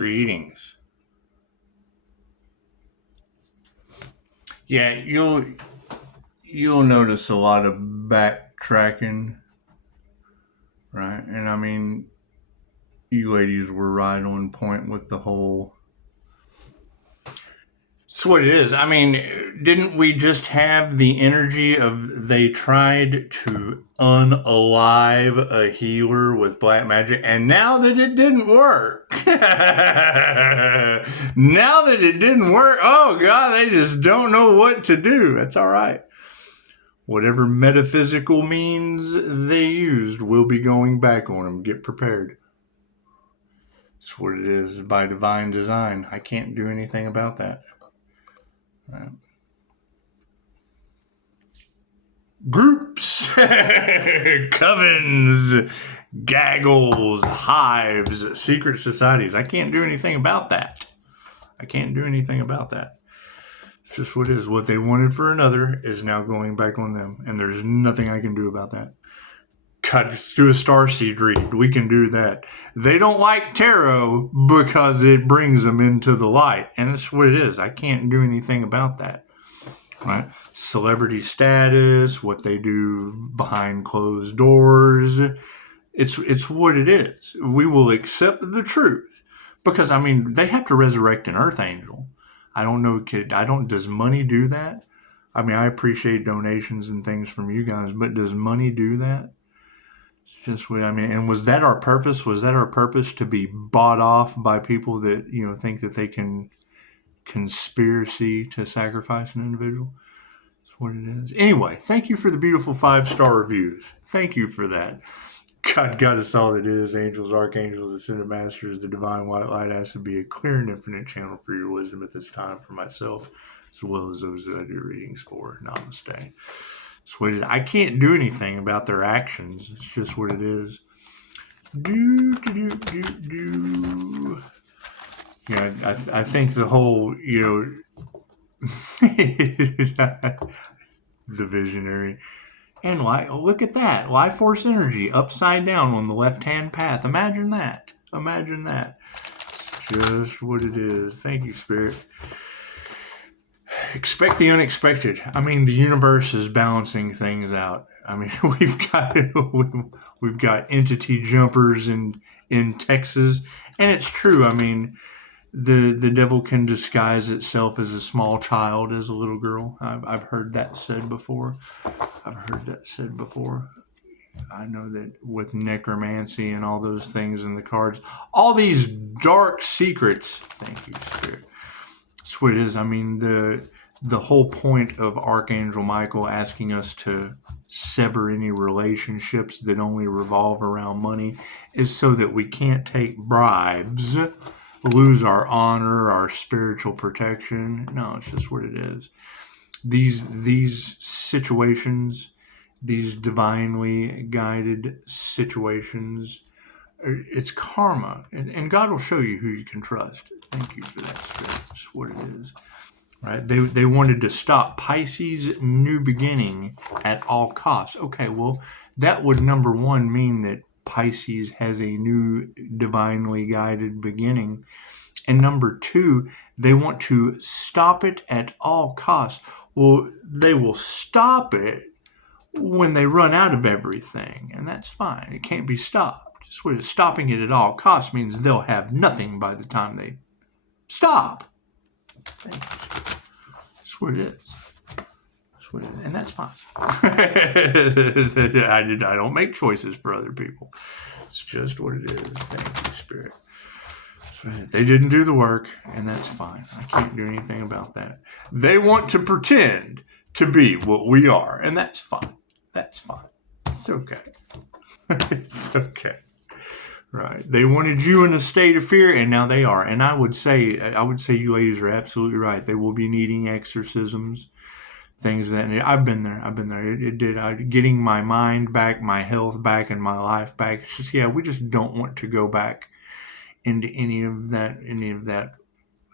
Greetings. Yeah, you'll notice a lot of backtracking, right? And I mean, you ladies were right on point with the whole. It's what it is. I mean, didn't we just have the energy of they tried to unalive a healer with black magic, and now that it didn't work, oh God, they just don't know what to do. That's all right. Whatever metaphysical means they used will be going back on them. Get prepared. That's what it is by divine design. I can't do anything about that. Right. Groups, covens, gaggles, hives, secret societies. I can't do anything about that. It's just what it is. What they wanted for another is now going back on them, and there's nothing I can do about that. God, just do a starseed read. We can do that. They don't like tarot because it brings them into the light, and that's what it is. I can't do anything about that. Right? Celebrity status, what they do behind closed doors. It's what it is. We will accept the truth. Because, I mean, they have to resurrect an earth angel. I don't know, does money do that? I mean, I appreciate donations and things from you guys, but does money do that? It's just what I mean. And was that our purpose? Was that our purpose, to be bought off by people that, think that they can conspiracy to sacrifice an individual? That's what it is. Anyway, thank you for the beautiful 5-star reviews. Thank you for that. God got us all that is. Angels, archangels, ascended masters, the divine white light has to be a clear and infinite channel for your wisdom at this time for myself, as well as those that I do readings for. Namaste. That's what it is. I can't do anything about their actions. It's just what it is. Yeah, I think the whole, the visionary. And look at that. Life force energy upside down on the left-hand path. Imagine that. It's just what it is. Thank you, Spirit. Expect the unexpected. I mean, the universe is balancing things out. I mean, we've got entity jumpers in Texas, and it's true. I mean, the devil can disguise itself as a small child, as a little girl. I've heard that said before. I know that with necromancy and all those things in the cards, all these dark secrets. Thank you, Spirit. That's what it is. I mean, the whole point of Archangel Michael asking us to sever any relationships that only revolve around money is so that we can't take bribes, lose our honor, our spiritual protection. No, it's just what it is. These situations, these divinely guided situations, it's karma, and God will show you who you can trust. Thank you for that, Spirit. That's what it is. Right? They wanted to stop Pisces' new beginning at all costs. Okay, well, that would, number one, mean that Pisces has a new divinely guided beginning. And number two, they want to stop it at all costs. Well, they will stop it when they run out of everything, and that's fine. It can't be stopped. Stopping it at all costs means they'll have nothing by the time they stop. That's what it is. And that's fine. I don't make choices for other people. It's just what it is. Thank you, Spirit. They didn't do the work, and that's fine. I can't do anything about that. They want to pretend to be what we are, and that's fine. It's okay. It's okay. Right. They wanted you in a state of fear, and now they are. And I would say you ladies are absolutely right. They will be needing exorcisms, things that I've been there. It did. Getting my mind back, my health back, and my life back. It's just, we just don't want to go back into any of that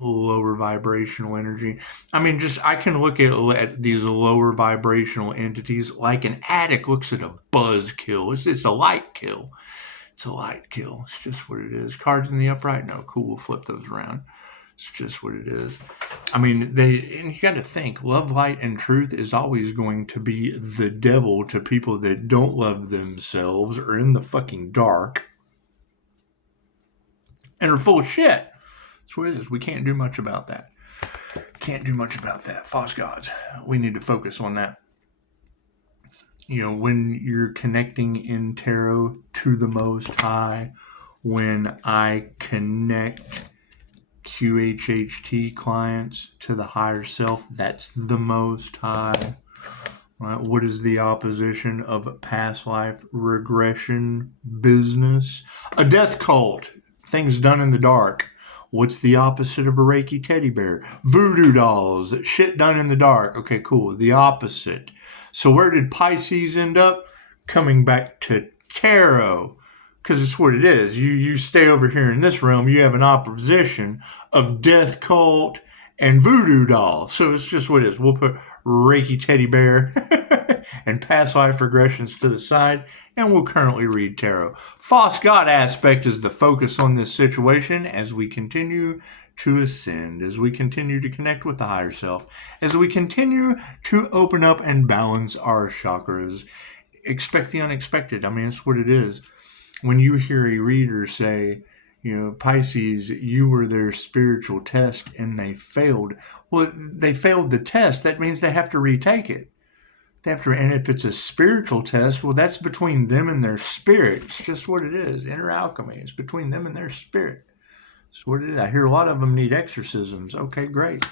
lower vibrational energy. I mean, I can look at these lower vibrational entities like an addict looks at a buzz kill. It's a light kill. It's a light kill. It's just what it is. Cards in the upright? No, cool. We'll flip those around. It's just what it is. I mean, and you got to think, love, light, and truth is always going to be the devil to people that don't love themselves or in the fucking dark and are full of shit. That's what it is. We can't do much about that. Can't do much about that. False gods. We need to focus on that. You know, when you're connecting in tarot to the Most High, when I connect QHHT clients to the higher self, that's the Most High. Right? What is the opposition of past life regression business? A death cult. Things done in the dark. What's the opposite of a Reiki teddy bear? Voodoo dolls. Shit done in the dark. Okay, cool. The opposite. So where did Pisces end up? Coming back to tarot. Because it's what it is. You stay over here in this realm, you have an opposition of death cult and voodoo doll. So it's just what it is. We'll put Reiki teddy bear and past life regressions to the side, and we'll currently read tarot. False god aspect is the focus on this situation as we continue to ascend, as we continue to connect with the higher self, as we continue to open up and balance our chakras. Expect the unexpected. I mean, that's what it is. When you hear a reader say, you know, Pisces, you were their spiritual test and they failed. Well, they failed the test. That means they have to retake it. They have to, and if it's a spiritual test, well, that's between them and their spirit. It's just what it is. Inner alchemy. It's between them and their spirit. That's what it is. I hear a lot of them need exorcisms. Okay, great.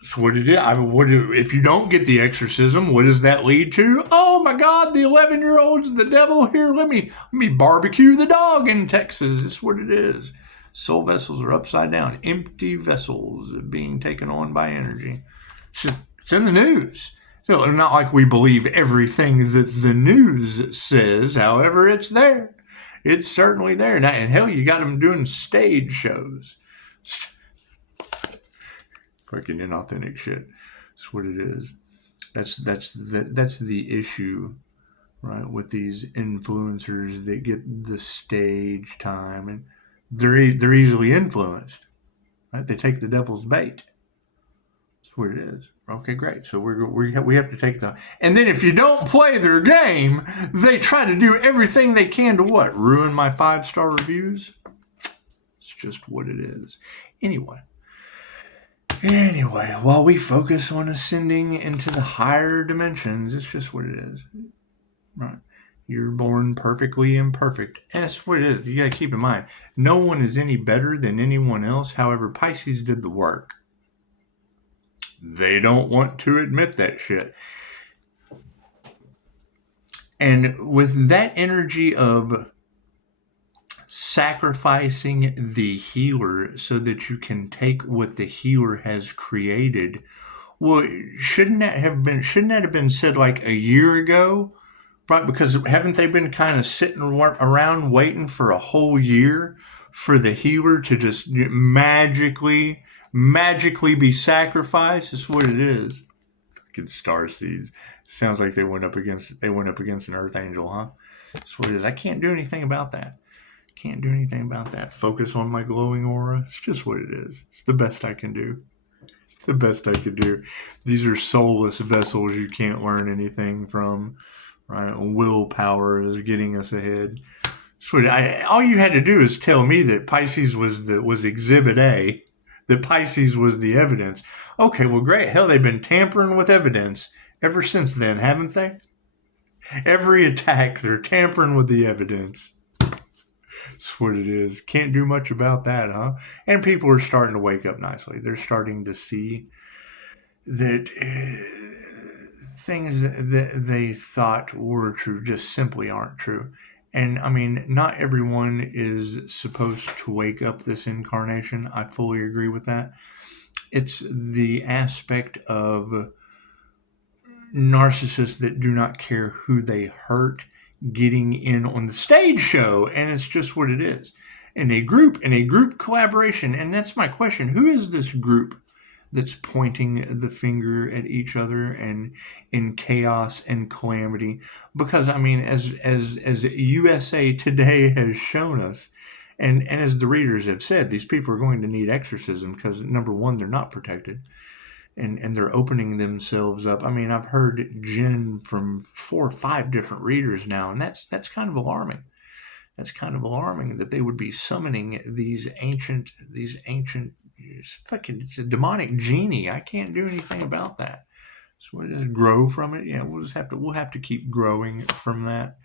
That's what it is. If you don't get the exorcism, what does that lead to? Oh my God, the 11-year-old's the devil here. Let me barbecue the dog in Texas. It's what it is. Soul vessels are upside down. Empty vessels being taken on by energy. It's in the news. So not like we believe everything that the news says. However, it's there. It's certainly there. And hell, you got them doing stage shows. Fucking inauthentic shit. That's what it is. That's the issue, right? With these influencers that get the stage time, and they're easily influenced, right? They take the devil's bait. That's what it is. Okay, great. So we have to take the, and then if you don't play their game, they try to do everything they can to what? Ruin my 5-star reviews. It's just what it is. Anyway, while we focus on ascending into the higher dimensions, it's just what it is. Right? You're born perfectly imperfect. And that's what it is. You got to keep in mind, no one is any better than anyone else. However, Pisces did the work. They don't want to admit that shit. And with that energy of sacrificing the healer so that you can take what the healer has created, well, shouldn't that have been said like a year ago? Right? Because haven't they been kind of sitting around waiting for a whole year for the healer to just magically be sacrificed? That's what it is. Fucking starseeds. Sounds like they went up against an Archangel, huh? That's what it is. I can't do anything about that. Can't do anything about that. Focus on my glowing aura. It's just what it is. It's the best I can do. It's the best I could do. These are soulless vessels you can't learn anything from. Right? Willpower is getting us ahead. All you had to do is tell me that Pisces was Exhibit A. That Pisces was the evidence. Okay, well, great. Hell, they've been tampering with evidence ever since then, haven't they? Every attack, they're tampering with the evidence. That's what it is. Can't do much about that, huh? And people are starting to wake up nicely. They're starting to see that things that they thought were true just simply aren't true. And I mean, not everyone is supposed to wake up this incarnation. I fully agree with that. It's the aspect of narcissists that do not care who they hurt getting in on the stage show, and it's just what it is. In a group collaboration, and that's my question. Who is this group that's pointing the finger at each other and in chaos and calamity. Because I mean, as USA Today has shown us, and as the readers have said, these people are going to need exorcism because number one, they're not protected, and they're opening themselves up. I mean, I've heard jinn from 4 or 5 different readers now, and that's kind of alarming. That's kind of alarming that they would be summoning these ancient it's a demonic genie. I can't do anything about that. So what is grow from it? Yeah, we'll have to keep growing from that.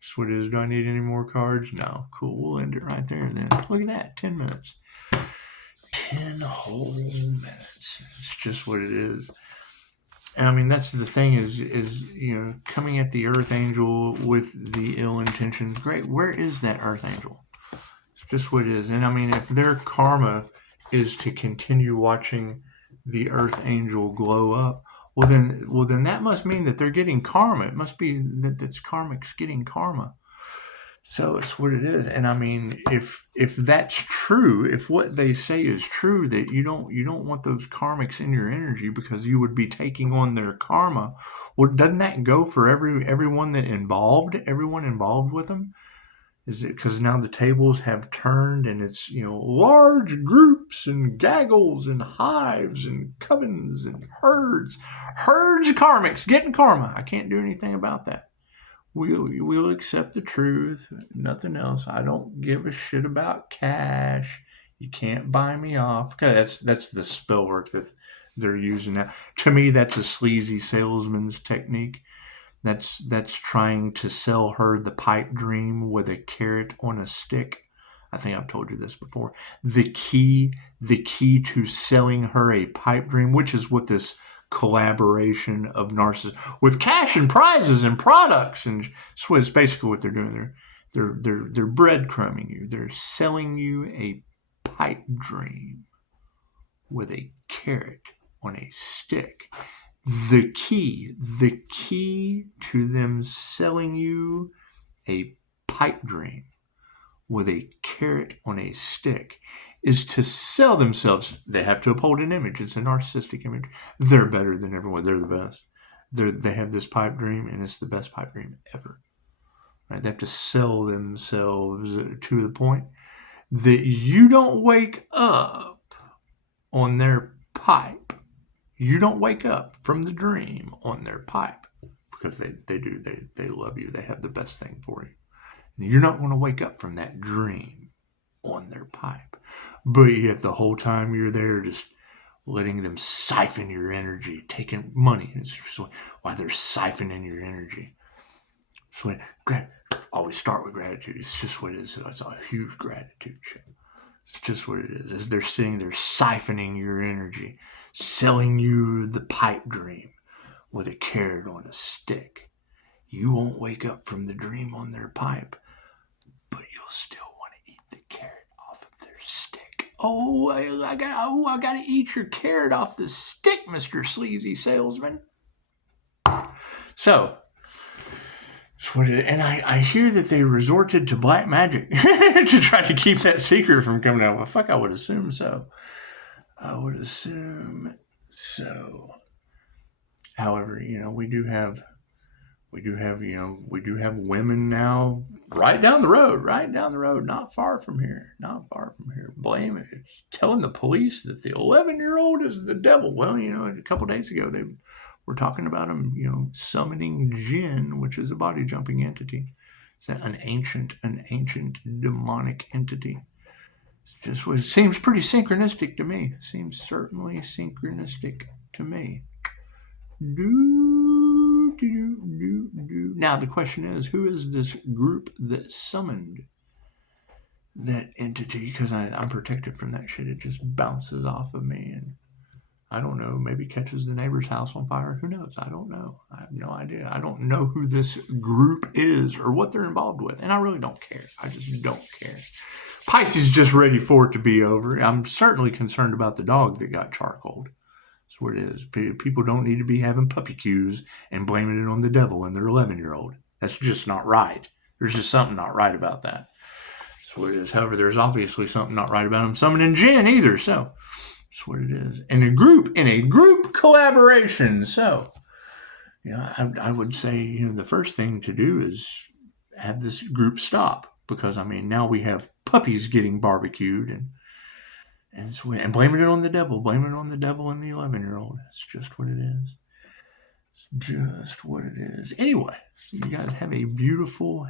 So what it is, do I need any more cards? No. Cool. We'll end it right there then. Look at that. 10 minutes. 10 whole minutes. It's just what it is. And I mean, that's the thing is coming at the Earth Angel with the ill intentions. Great. Where is that Earth Angel? It's just what it is. And I mean, if their karma is to continue watching the Earth Angel glow up, well then that must mean that they're getting karma. It must be that that's karmics getting karma. So it's what it is. And I mean, if that's true, if what they say is true, that you don't want those karmics in your energy because you would be taking on their karma, well, doesn't that go for everyone involved with them? Is it because now the tables have turned and it's large groups and gaggles and hives and covens and herds of karmics getting karma? I can't do anything about that. We'll accept the truth, nothing else. I don't give a shit about cash. You can't buy me off. Okay, that's the spell work that they're using now. To me, that's a sleazy salesman's technique. That's trying to sell her the pipe dream with a carrot on a stick. I think I've told you this before. The key to selling her a pipe dream, which is what this collaboration of narcissists with cash and prizes and products, and so it's basically what they're doing. They're breadcrumbing you. They're selling you a pipe dream with a carrot on a stick. The key to them selling you a pipe dream with a carrot on a stick is to sell themselves. They have to uphold an image. It's a narcissistic image. They're better than everyone. They're the best. They have this pipe dream, and it's the best pipe dream ever. Right? They have to sell themselves to the point that you don't wake up on their pipe. You don't wake up from the dream on their pipe because they do. They love you. They have the best thing for you. You're not going to wake up from that dream on their pipe. But yet the whole time you're there just letting them siphon your energy, taking money. It's just why they're siphoning your energy. So always start with gratitude. It's just what it is. It's a huge gratitude show. It's just what it is. As they're siphoning your energy, selling you the pipe dream with a carrot on a stick. You won't wake up from the dream on their pipe, but you'll still want to eat the carrot off of their stick. Oh, I got to eat your carrot off the stick, Mr. Sleazy Salesman. So, and I hear that they resorted to black magic to try to keep that secret from coming out. Well, fuck, I would assume so. However, we do have women now right down the road, not far from here. Blame it. It's telling the police that the 11-year-old is the devil. Well, a couple days ago they were talking about him, summoning jinn, which is a body jumping entity. It's an ancient demonic entity. It's just what it seems pretty synchronistic to me. Seems certainly synchronistic to me. Now the question is, who is this group that summoned that entity? Because I'm protected from that shit. It just bounces off of me, and I don't know, maybe catches the neighbor's house on fire. Who knows? I don't know. I have no idea. I don't know who this group is or what they're involved with, and I really don't care. I just don't care. Pisces is just ready for it to be over. I'm certainly concerned about the dog that got charcoaled. That's what it is. People don't need to be having puppy cues and blaming it on the devil and their 11-year-old. That's just not right. There's just something not right about that. That's what it is. However, there's obviously something not right about them summoning jinn either. So, That's what it is. In a group collaboration. So, I would say, the first thing to do is have this group stop, because now we have puppies getting barbecued and blaming it on the devil, and the 11-year-old. It's just what it is. It's just what it is. Anyway, you guys have a beautiful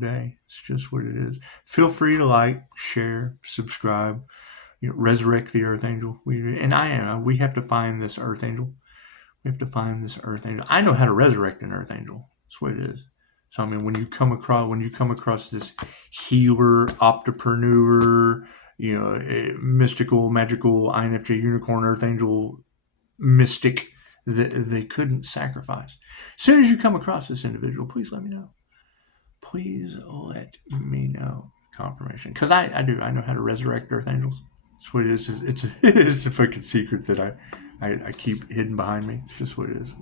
day. It's just what it is. Feel free to like, share, subscribe, resurrect the Earth Angel. We have to find this Earth Angel. I know how to resurrect an Earth Angel. That's what it is. So when you come across this healer, optopreneur, mystical, magical, INFJ unicorn, Earth Angel, mystic, they couldn't sacrifice. As soon as you come across this individual, please let me know. Confirmation, because I know how to resurrect Earth Angels. That's what it is. It's a fucking secret that I keep hidden behind me. It's just what it is.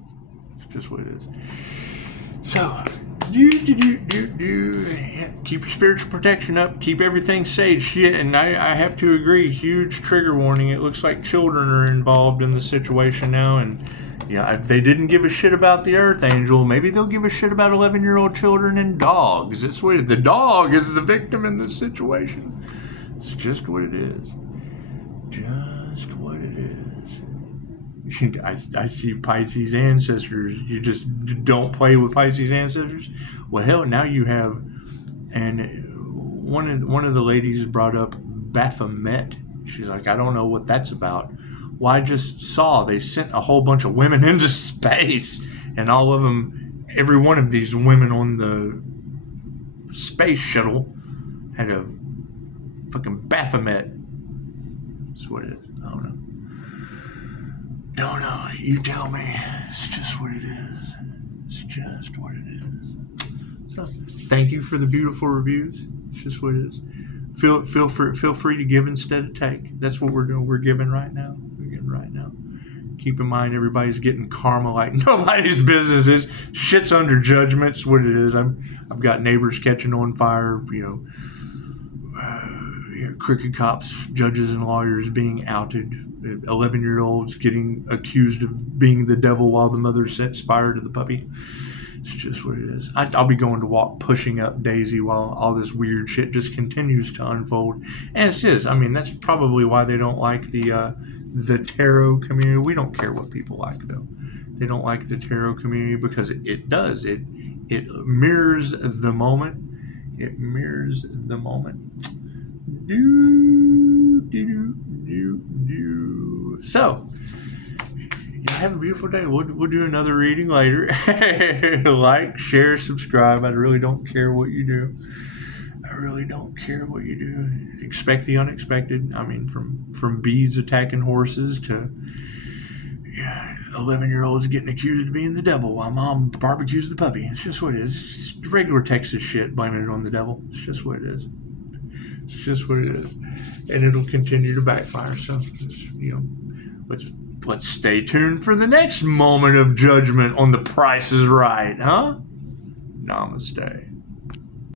So, keep your spiritual protection up. Keep everything sage. Shit, and I have to agree. Huge trigger warning. It looks like children are involved in the situation now, and if they didn't give a shit about the Earth Angel, maybe they'll give a shit about 11-year-old children and dogs. It's weird. The dog is the victim in this situation. It's just what it is. Just what it is. I see Pisces ancestors. You just don't play with Pisces ancestors. Well, hell, now you have, and one of the ladies brought up Baphomet. She's like, I don't know what that's about. Well, I just saw they sent a whole bunch of women into space, and all of them, every one of these women on the space shuttle had a fucking Baphomet. That's what it is. I don't know. Don't know. You tell me. It's just what it is. It's just what it is. So, thank you for the beautiful reviews. It's just what it is. Feel free to give instead of take. That's what we're doing. We're giving right now. Keep in mind, everybody's getting karma like nobody's business is. Shit's under judgment's what it is. I've got neighbors catching on fire. Crooked cops, judges, and lawyers being outed. 11-year-olds getting accused of being the devil while the mother sets fire to the puppy. It's just what it is. I'll be going to walk pushing up Daisy while all this weird shit just continues to unfold. And it's just, that's probably why they don't like the tarot community. We don't care what people like, though. They don't like the tarot community because it does. It mirrors the moment. It mirrors the moment. So, have a beautiful day. We'll do another reading later. Like, share, subscribe. I really don't care what you do. Expect the unexpected. From bees attacking horses to 11-year-olds getting accused of being the devil while mom barbecues the puppy. It's just what it is. It's regular Texas shit, blaming it on the devil. It's just what it is. And it'll continue to backfire. So, let's stay tuned for the next moment of judgment on The Price is Right, huh? Namaste.